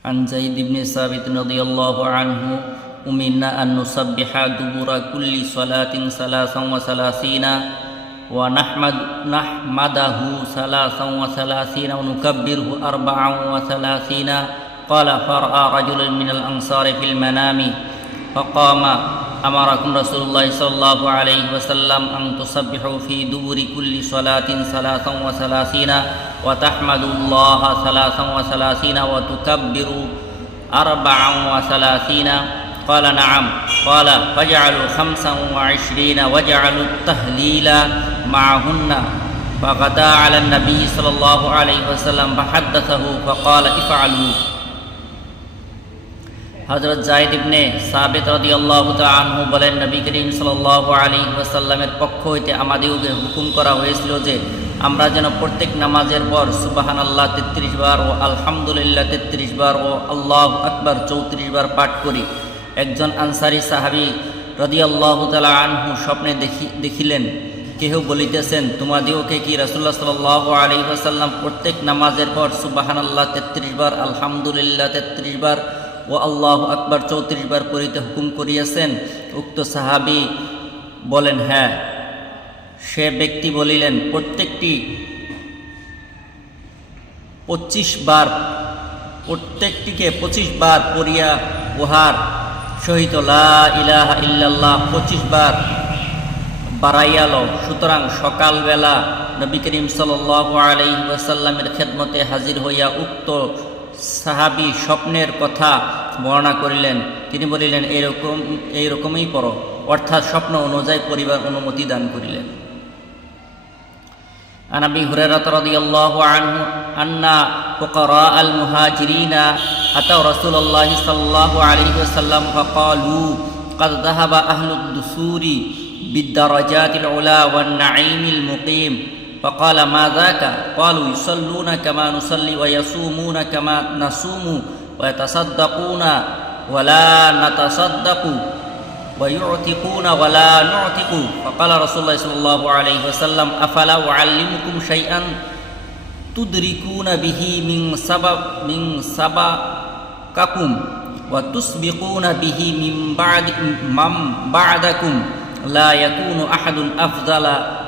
عن زيد بن ثابت رضي الله عنه أمرنا أن نسبح دبر كل صلاة ثلاثا وثلاثين ونحمد نحمده ثلاثا وثلاثين ونكبره أربعا وثلاثين. قال فرأى رجل من الأنصار في المنام فقام أمركم رسول الله صلى الله عليه وسلم أن تسبحوا في دبر كل صلاة ثلاثا وثلاثين. وتحمدوا الله ثلاثا وثلاثين وتكبروا أربعا وثلاثين قال نعم قال فاجعلوا خمسا وعشرين واجعلوا التهليل معهن فغدا على النبي صلى الله عليه وسلم فحدثه فقال افعلوا হজরত জাহিদ ইবনে সাবেত রদিয়াল্লাহ আনহু বলেন নবী করিম সাল্লাহ আলী ওয়াসাল্লামের পক্ষ হইতে আমাদেরকে হুকুম করা হয়েছিল যে আমরা যেন প্রত্যেক নামাজের পর সুবাহান আল্লাহ তেত্রিশ বার ও আলহামদুলিল্লাহ তেত্রিশ বার ও আল্লাহ আকবর চৌত্রিশ বার পাঠ করি। একজন আনসারি সাহাবি রদিয়াল্লাহ তালা আনহু স্বপ্নে দেখি, দেখিলেন, কেহ বলিতেছেন তোমাদিওকে কি রসুল্লাহ সাল আলী ওয়াসাল্লাম প্রত্যেক নামাজের পর সুবাহান আল্লাহ তেত্রিশ বার, আলহামদুলিল্লাহ তেত্রিশ বার ও আল্লাহ আকবর চৌত্রিশ বার পড়িতে হুকুম করিয়াছেন? উক্ত সাহাবি বলেন হ্যাঁ। সে ব্যক্তি বলিলেন, প্রত্যেকটি পঁচিশ বার, প্রত্যেকটিকে পঁচিশ বার পড়িয়া উহার সহিত লা ইলাহা ইল্লাল্লাহ পঁচিশ বার বাড়াইয়াল সুতরাং সকালবেলা নবী করিম সাল আলাই ওয়াসাল্লামের খেদমতে হাজির হইয়া উক্ত সাহাবি স্বপ্নের কথা বর্ণনা করিলেন। তিনি বলিলেন, এরকম এইরকমই পড়ো। অর্থাৎ স্বপ্ন অনুযায়ী পরিবার অনুমতি দান করিলেন। عن أبي هريرة رضي الله عنه أن فقراء المهاجرين أتوا رسول الله صلى الله عليه وسلم فقالوا قد ذهب أهل الدثور بالدرجات العلى والنعيم المقيم. فقال ما ذاك؟ قالوا يصلون كما نصلي ويصومون كما نصوم ويتصدقون ولا نتصدق. ويعتقون ولا نعتق. فقال رسول الله صلى الله عليه وسلم أفلا أعلمكم شيئا تدركون به من سبب من سبقكم وتسبقون به من بعد من بعدكم. لا يكون أحد أفضل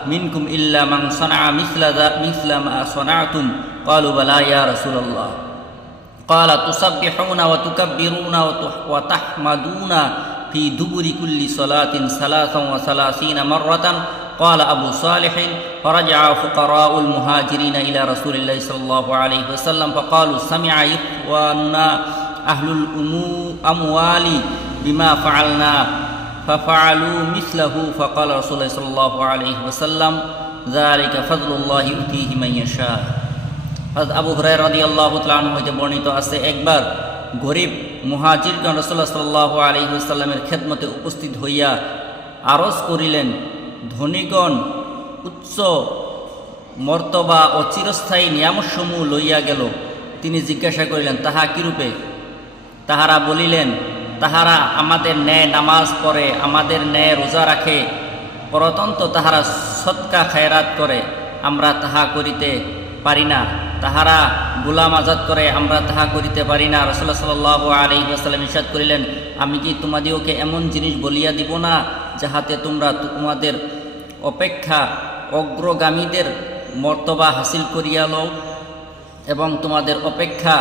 منكم إلا من صنع مثل ذا مثل ما صنعتم. قالوا بلى يا رسول الله. قال تسبحون وتكبرون وتحمدون في دبر كل صلاة ثلاثا وثلاثين مرة قال أبو صالح فرجع فقراء المهاجرين إلى رسول الله صلى الله عليه وسلم فقالوا سمع إخواننا أهل الأموال بما فعلنا ففعلوا مثله فقال رسول الله صلى الله عليه وسلم ذلك فضل الله يؤتيه من يشاء আবু হরাই রাদি আল্লাহ তালন হইতে বর্ণিত আছে একবার গরিব মুহাজিরগণ রসুল্লাহ সাল্লাহ আলহিহাল্লামের খেদমতে উপস্থিত হইয়া আরজ করিলেন, ধনীগণ, উচ্চ মর্তবা ও চিরস্থায়ী নিয়ামসমূহ লইয়া গেল। তিনি জিজ্ঞাসা করিলেন, তাহা কিরূপে তাহারা বলিলেন, তাহারা আমাদের ন্যায় নামাজ পড়ে, আমাদের ন্যায় রোজা রাখে, পরতন্ত্র তাহারা সৎকা খায়রাত করে, আমরা তাহা করিতে পারি না। তাহারা গোলাম আজাদ করে, আমরা তাহা করিতে পারি না। রসল্লাহ সাল আলী আসাল্লাম ইসাদ করিলেন, আমি কি তোমাদিওকে এমন জিনিস বলিয়া দিব না, যাহাতে তোমরা তোমাদের অপেক্ষা অগ্রগামীদের মর্তবা হাসিল করিয়া লও এবং তোমাদের অপেক্ষা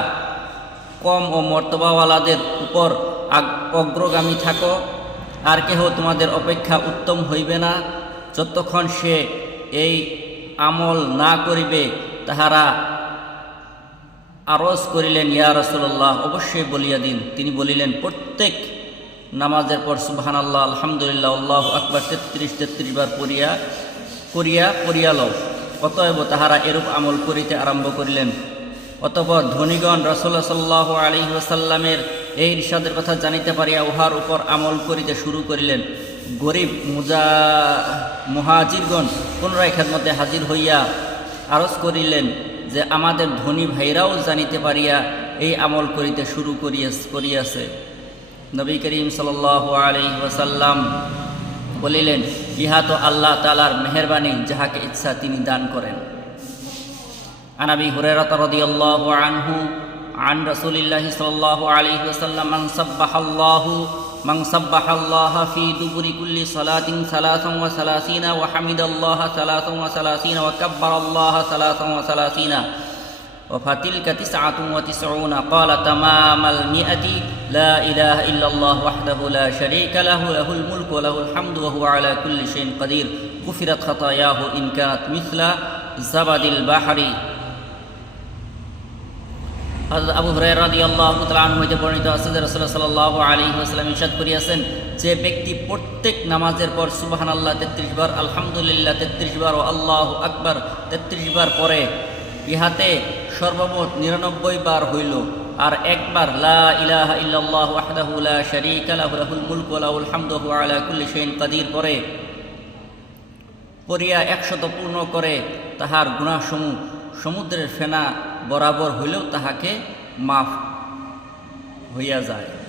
কম ও মর্তবাওয়ালাদের উপর অগ্রগামী থাকো। আর কেহ তোমাদের অপেক্ষা উত্তম হইবে না। যতক্ষণ সে এই আমল না করিবে, তাহারা আরজ করিলেন, ইয়া রসুল্লাহ অবশ্যই বলিয়া দিন। তিনি বলিলেন, প্রত্যেক নামাজের পর সুবাহান আল্লাহ আলহামদুলিল্লাহ, আল্লাহ আকবর, তেত্রিশ তেত্রিশ বার পড়িয়া, করিয়া, পড়িয়া লও। অতএব তাহারা এরূপ আমল করিতে আরম্ভ করিলেন। অতপর ধনীগণ রসল্লা সাল্লাহ আলী ওসাল্লামের এই ইরশাদের কথা জানিতে পারিয়া উহার উপর আমল করিতে শুরু করিলেন। গরিব মুজা, মুহাজিরগণ পুনরায় খেদমতে হাজির হইয়া আরজ করিলেন। যে আমাদের ধনী ভাইরাও জানিতে পারিয়া এই আমল করিতে শুরু করিয়া, করিয়াছে। নবী করিম সাল আলি বলিলেন, ইহা তো আল্লাহ তালার মেহরবানি যাহাকে ইচ্ছা তিনি দান করেন। আনাবি হুরেরত রদিয়াল্লাহু আনহু, আন রসুলিল্লাহি সাল্লাহ আলী সব্বাহ من سبح الله في دبر كل صلاة ثلاثا وثلاثين وحمد الله ثلاثا وثلاثين وكبر الله ثلاثا وثلاثين وفتلك تسعة وتسعون قال تمام المئة لا إله إلا الله وحده لا شريك له له الملك وله الحمد وهو على كل شيء قدير. غفرت خطاياه إن كانت مثل زبد البحر. হযরত আবু হুরায়রা রাদিয়াল্লাহু তাআলা আনহু হতে বর্ণিত আছে যে রাসূলুল্লাহ সাল্লাল্লাহু আলাইহি ওয়াসাল্লাম করিয়াছেন যে ব্যক্তি প্রত্যেক নামাজের পর সুবহানাল্লাহ 33 বার, আলহামদুলিল্লাহ 33 বার ও আল্লাহু আকবার 33 বার পরে ইহাতে সর্বমোট 99 বার হইল। আর একবার লা ইলাহা ইল্লাল্লাহ ওয়াহদাহু লা শারীকা লাহু, লাহুল মুলকু ওয়া লাহুল হামদু ওয়া আলা পরে পরিয়া একশত পূর্ণ করে তাহার গুণাসমূহ সমুদ্রের ফেনা বরাবর হইলেও তাহাকে মাফ হইয়া যায়।